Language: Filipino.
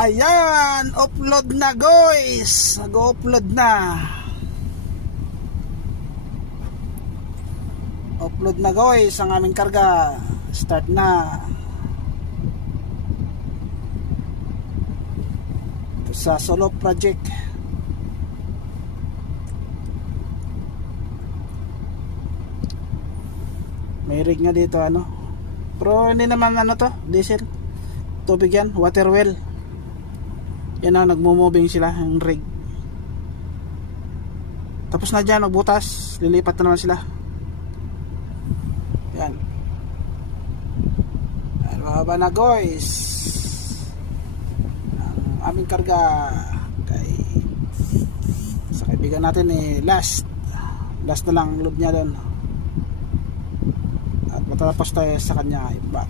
Ayan, upload na guys. Nag-upload na. Upload na guys ang aming karga. Start na. Ito sa solo project. May rig nga dito ano. Pero hindi naman ano to, diesel. Tubig yan, water well. Yan na, nagmo-moving sila ang rig. Tapos na dyan, magbutas. Lilipat na naman sila. Yan. Yan, mahaba na guys. Ang aming karga kay sa kaibigan natin last na lang load niya doon. At matapos tayo sa kanya iba.